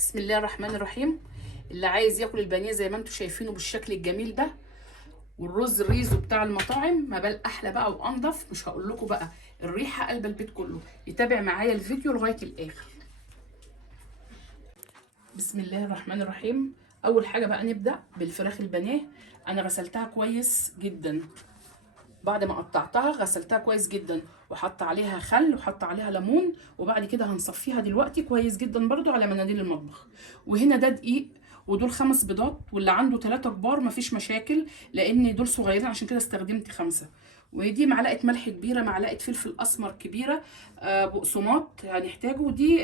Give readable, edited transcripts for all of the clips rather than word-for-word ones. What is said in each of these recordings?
بسم الله الرحمن الرحيم. اللي عايز ياكل البانيه زي ما انتم شايفينه بالشكل الجميل ده، والرز الريزو بتاع المطاعم ما بال احلى بقى وانضف، مش هقول لكم بقى الريحه قلب البيت كله. يتابع معايا الفيديو لغايه الاخر. بسم الله الرحمن الرحيم. اول حاجه بقى نبدا بالفراخ البانيه. انا غسلتها كويس جدا، بعد ما قطعتها غسلتها كويس جدا وحط عليها خل وحط عليها ليمون، وبعد كده هنصفيها دلوقتي كويس جدا برضو على مناديل المطبخ. وهنا ده دقيق، ودول 5 بيضات، واللي عنده 3 كبار مفيش مشاكل لان دول صغيرين عشان كده استخدمت 5. ودي معلقه ملح كبيره، معلقه فلفل اسمر كبيره، بقسماط هنحتاجه، ودي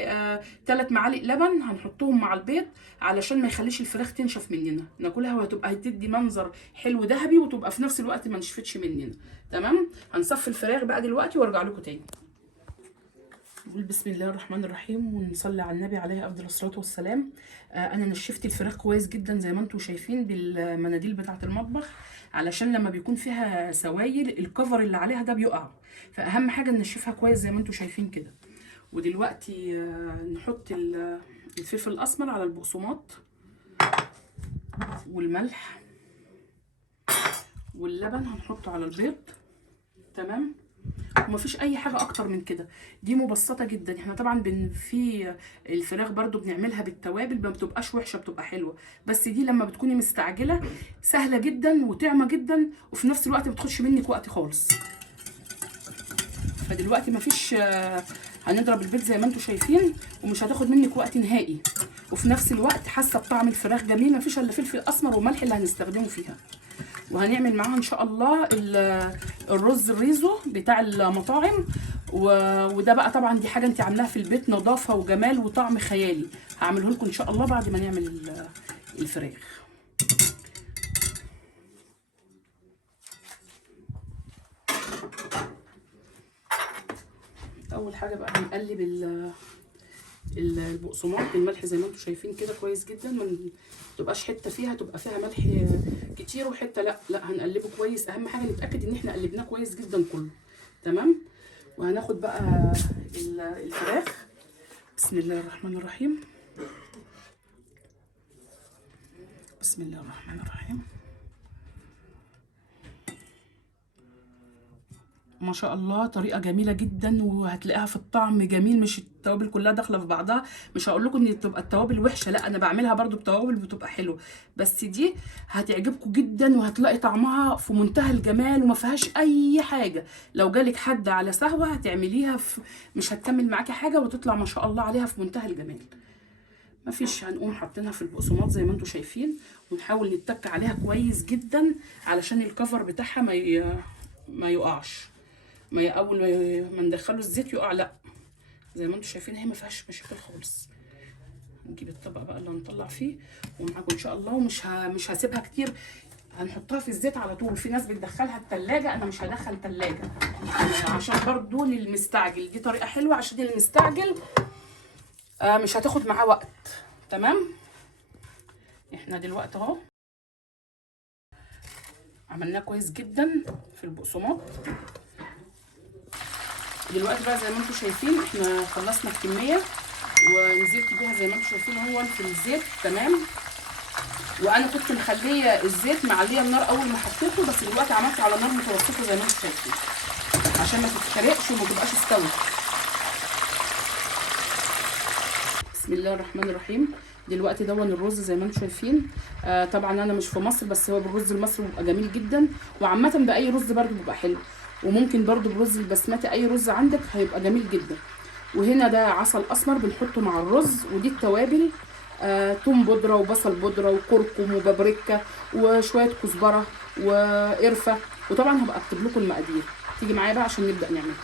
3 معالق لبن هنحطهم مع البيض علشان ما يخليش الفراخ تنشف مننا، ناكلها وهتبقى هتدي منظر حلو ذهبي وتبقى في نفس الوقت ما نشفتش مننا. تمام. هنصفي الفراخ بقى دلوقتي وارجع لكم تاني. نقول بسم الله الرحمن الرحيم ونصلي على النبي عليه افضل الصلاه والسلام. انا نشفت الفراخ كويس جدا زي ما انتم شايفين بالمناديل بتاعه المطبخ، علشان لما بيكون فيها سوائل الكفر اللي عليها ده بيقع، فاهم حاجه ننشفها كويس زي ما انتم شايفين كده. ودلوقتي نحط الفلفل الاسمر على البقسماط والملح واللبن هنحطه على البيض. تمام. ومفيش اي حاجه اكتر من كده، دي مبسطه جدا. احنا طبعا في الفراخ برضو بنعملها بالتوابل، ما بتبقاش وحشه، بتبقى حلوه، بس دي لما بتكوني مستعجله سهله جدا وطعمه جدا، وفي نفس الوقت ما بتاخدش منك وقت خالص. فدلوقتي مفيش هنضرب البيض زي ما انتم شايفين، ومش هتاخد منك وقت نهائي، وفي نفس الوقت حاسه بطعم الفراخ جميل، مفيش الا فلفل اسمر وملح اللي هنستخدمه فيها. وهنعمل معاها ان شاء الله الرز الريزو بتاع المطاعم. وده بقى طبعا دي حاجه انت عاملاها في البيت، نظافه وجمال وطعم خيالي. هعمله لكم ان شاء الله بعد ما نعمل الفراخ. اول حاجه بقى هنقلب البقسماط بالملح زي ما انتم شايفين كده كويس جدا، ما تبقاش حته فيها تبقى فيها ملح كتير وحته لا هنقلبه كويس. اهم حاجه نتاكد ان احنا قلبناه كويس جدا كله. تمام. وهناخد بقى الفراخ. بسم الله الرحمن الرحيم. بسم الله الرحمن الرحيم. ما شاء الله طريقه جميله جدا، وهتلاقيها في الطعم جميل، مش التوابل كلها داخله في بعضها. مش هقول لكم ان تبقى التوابل وحشه، لا انا بعملها برضو بتوابل بتبقى حلوه، بس دي هتعجبكم جدا وهتلاقي طعمها في منتهى الجمال وما فيهاش اي حاجه. لو جالك حد على سهوه هتعمليها مش هتكمل معاكي حاجه، وتطلع ما شاء الله عليها في منتهى الجمال. مفيش، هنقوم حاطينها في البقسماط زي ما انتم شايفين، ونحاول نتك عليها كويس جدا علشان الكفر بتاعها ما يقعش، ما اول ما ندخله الزيت يقع، لا زي ما انتم شايفين هي ما فيهاش مشاكل خالص. نجيب الطبق بقى اللي هنطلع فيه ومعاكم ان شاء الله، مش هسيبها كتير، هنحطها في الزيت على طول. في ناس بتدخلها التلاجة، انا مش هدخل تلاجة عشان برضو للمستعجل، دي طريقة حلوة عشان المستعجل مش هتاخد معاه وقت. تمام. احنا دلوقتي اهو عملناه كويس جدا في البقسماط. دلوقتي بقى زي ما انتم شايفين احنا خلصنا الكميه، ونزلت بيها زي ما انتم شايفين اهو في الزيت. تمام. وانا كنت مخليه الزيت معليه النار اول ما حطيته، بس دلوقتي عملته على نار متوسطه زي ما انتم شايفين عشان ما تتحرقش وما تبقاش استوت. بسم الله الرحمن الرحيم. دلوقتي دون الرز زي ما انتم شايفين. طبعا انا مش في مصر، بس هو بالرز المصري بيبقى جميل جدا، وعامه باي رز برده بيبقى حلو، وممكن برده بالرز البسمتي اي رز عندك هيبقى جميل جدا. وهنا ده عسل اسمر بنحطه مع الرز، ودي التوابل توم بودره وبصل بودره وكركم وبابريكا وشويه كزبره وقرفه. وطبعا هبقى اكتب لكم المقادير، تيجي معايا بقى عشان نبدا نعمل.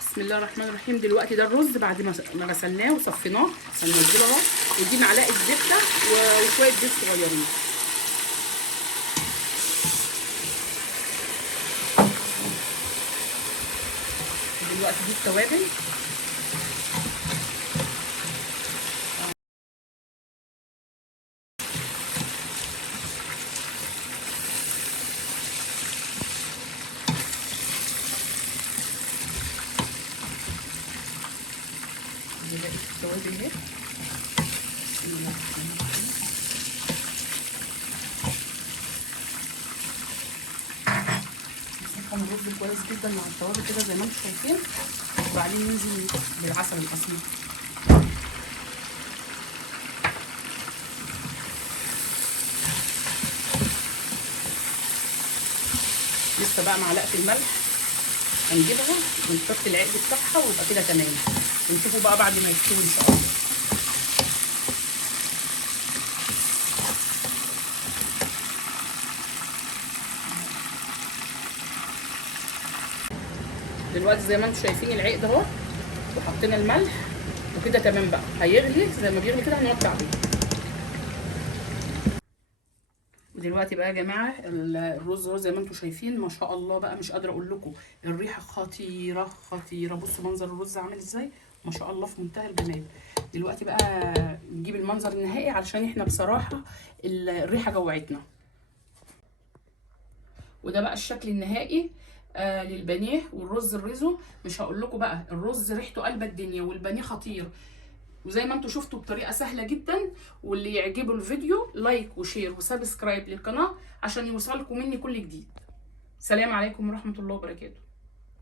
بسم الله الرحمن الرحيم. دلوقتي ده الرز بعد ما غسلناه وصفيناه هننزله اهو، ودي معلقه زبده وشويه زيت صغيرين. دلوقتي دي التوابل. التوابل اهي. كويس جدا مع التوابل كده زي ما انتم شايفين، وبعدين ننزل بالعسل الاسمر. لسه بقى معلقه الملح هنجيبها ونحط العقد بتاعها ويبقى كده تمام، ونشوفه بقى بعد ما يستوي ان شاء الله. دلوقتي زي ما انتم شايفين العقد اهو، وحطينا الملح وكده تمام بقى، هيغلي زي ما بيغلي كده هنوطي عليه. ودلوقتي بقى يا جماعه الرز اهو زي ما انتم شايفين، ما شاء الله بقى، مش قادره اقول لكم الريحه خطيره خطيره. بصوا منظر الرز عامل ازاي، ما شاء الله في منتهى الجمال. دلوقتي بقى نجيب المنظر النهائي علشان احنا بصراحه الريحه جوعتنا. وده بقى الشكل النهائي للبانيه والرز الريزو. مش هقول لكم بقى، الرز ريحته قلب الدنيا والبانيه خطير، وزي ما انتم شفتوا بطريقه سهله جدا. واللي يعجبه الفيديو لايك وشير وسبسكرايب للقناه عشان يوصلكم مني كل جديد. سلام عليكم ورحمه الله وبركاته.